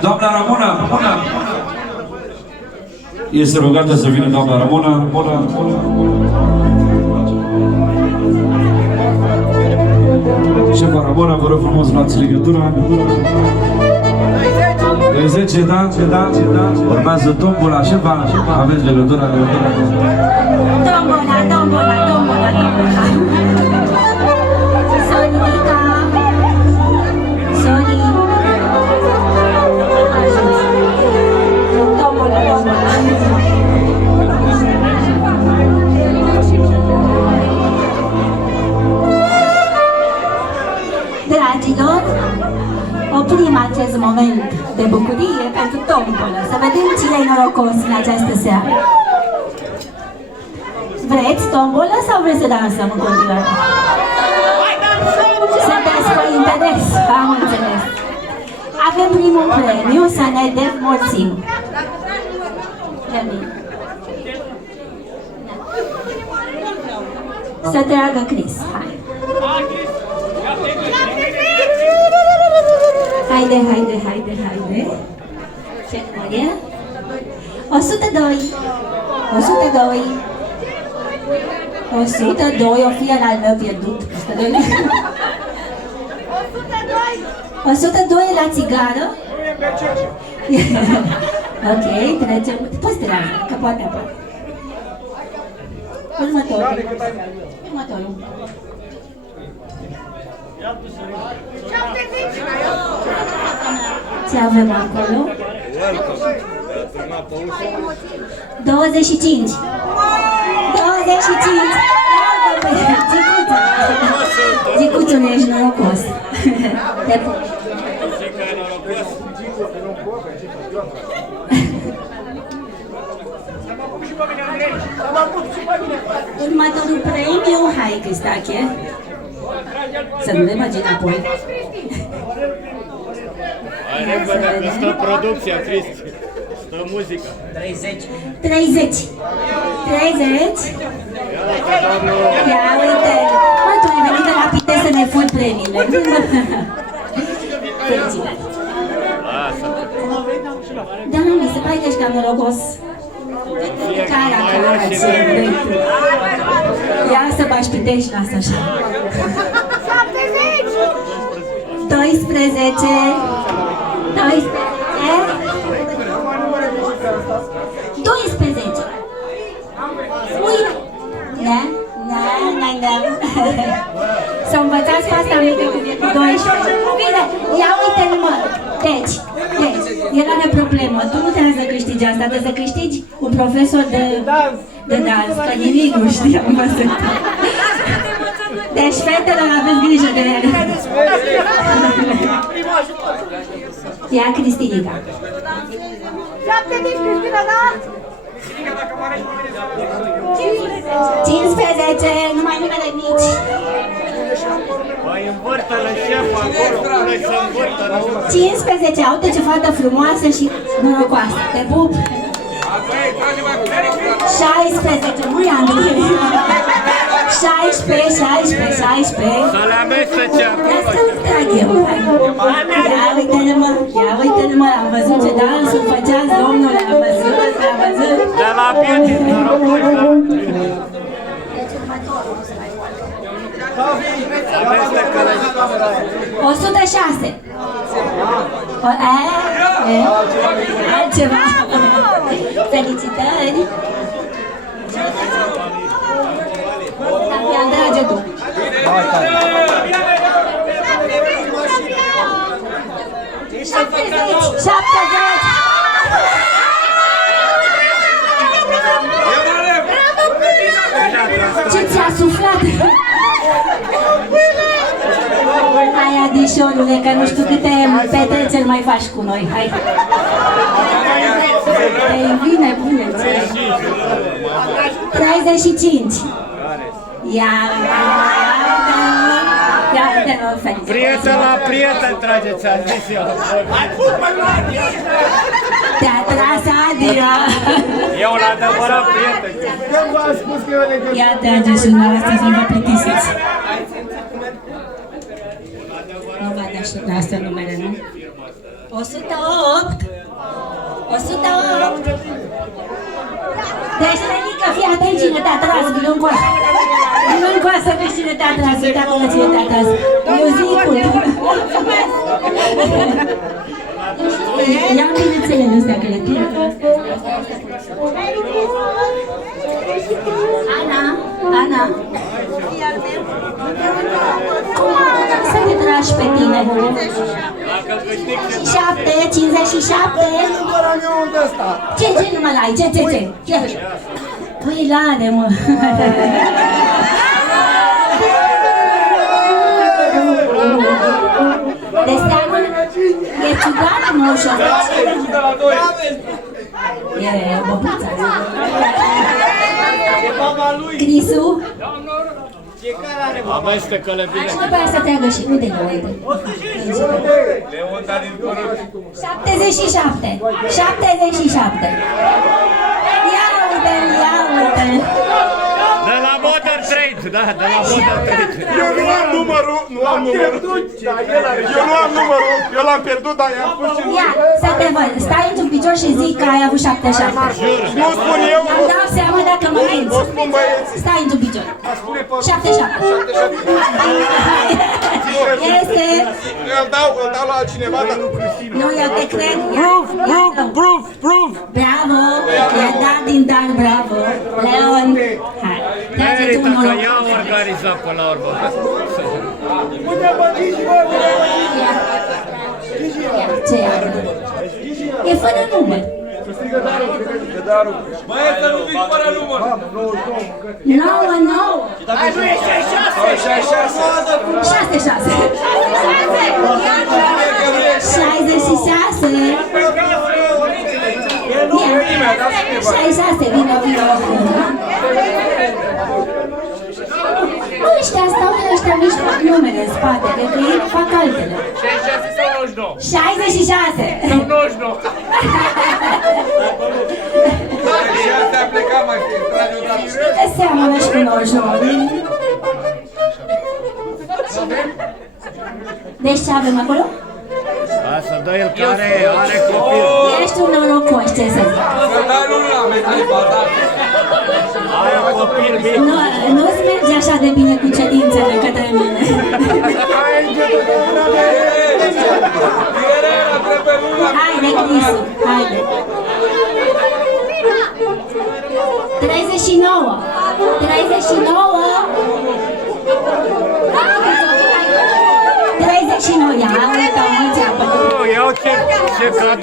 Doamna Ramona! Este rugată să vină doamna Ramona. Șefa Ramona, vă rog frumos, luați legătura. 10, da. Urmează tombola, șefa, aveți legătura. Tombola. Sonica. Tombola. Dragilor, oprim acest moment de bucurie pentru tombolă. Să vedem cine e norocos în această seară. Vreți tombolă sau vreți să dansăm în continuare? Sunteți pe interes, am înțeles. Avem primul premiu, să ne dezmorțim. Să tragă Chris, hai. Haide. Ce număr e? 102, o fi al meu pierdut. 102 la țigară. Ok, trecem. Poți trage, că poate apare. Următorul. Ce avem acolo? 25. Gicuțu, nu ești norocos. Te pup. Următorul premiu, hai Cristache. Să nu le bagi înapoi. Hai repede că stă producția, Cristi. Stă muzica. 30. Ia uite. Mă, tu ai venit de la Pite să ne furi premiile. Felicitări. Da, mi se pare că ești cam norocos. Cara, ia să bași Pitești, lasă așa. 12. Uite! Da. Să învățați pe asta mică când e cu 12. Bine, ia uite-l mă! Deci, era de problemă. Tu nu trebuie să câștigi asta, trebuie să câștigi un profesor de dans, că nimic nu știam văzut. Deci, fetelor, aveți grijă de ele. Ia Cristinica. 70 Cristina, da? 15, numai numele mici. Mai învârtă-le șef acolo, pune să învârtă-le. 15, uite ce fată frumoasă și norocoasă. Te pup! 16, nu e Andrei. 16. Să le amestece acolo. Asta-l trag eu. Ia uite-le mă, am văzut ce dansuri făceați, domnule, am văzut. De la Beauty, norocos, da? Amestecă-le. 106. Altceva. Felicitări. Ia drage tu. 70. Ce ți-a suflat? Hai, Adișorule, că nu știu câte petreceri mai faci cu noi, hai. Ei, bine, 35. Ia, uite-mă, felicitări. Prieten la prieten trageți, a zis eu. Te-a tras Adia. Eu l-adevărat prieten. Ia trageți și dumneavoastră să vă plictisiți. Nu vă dați la asta numele, nu? 108. 108. Deci, Renica, fii atent cine te-a tras, vină încoa. Vină încoa să vezi cine te-a tras, uitați-vă cine te-a tras. Muzicul. Ia-mi bilețelele astea, că le pierd. Ana. Cum să te tragi pe tine? 57. Ce număr ai? Ce? Păi lade, mă. De seamănă, e ciudat, mă, ușor. E băbuța. Crisu? Amestecă-le bine. Și după aia să treagă și uite. 77. Ia uite. De la Modern Trade, da, de la Modern Trade. Eu nu am numărul. Eu l-am pierdut, dar i-am pus și... Ia, să te văd. Stai într-un picior și zic că ai avut 77. Nu spun eu. Îmi dau seama dacă mă minți. O spun băieții. Stai într-un picior. 77. Este... Îl dau la altcineva, dar... Nu, eu te cred. Proof. Bravo. I-a dat din dar, bravo. Leon. Hai. Trage tu unul. Că ea organiza până la urmă. Ce e? E fără număr. Băieți, să nu fiți fără număr! 9. Hai, nu e 66. 66, vino. Ăștia stau, ăștia mici fac numele în spate, cred că ei fac altele. 66 sau 99? 66. Sau 99? Și asta a plecat mai fi, trage o dată. Cine seamănă și cu 99? Deci ce avem acolo? Asta dă el care are copil. Ești un norocos, ce să zic. Să dai unul la metalipa, da? Are copil mic. Nu-ți merge așa de bine cu cerințele către mine. Haide, Crisu, haide. 39. 39, ia, uite, mulți apă. Iau ce cadou.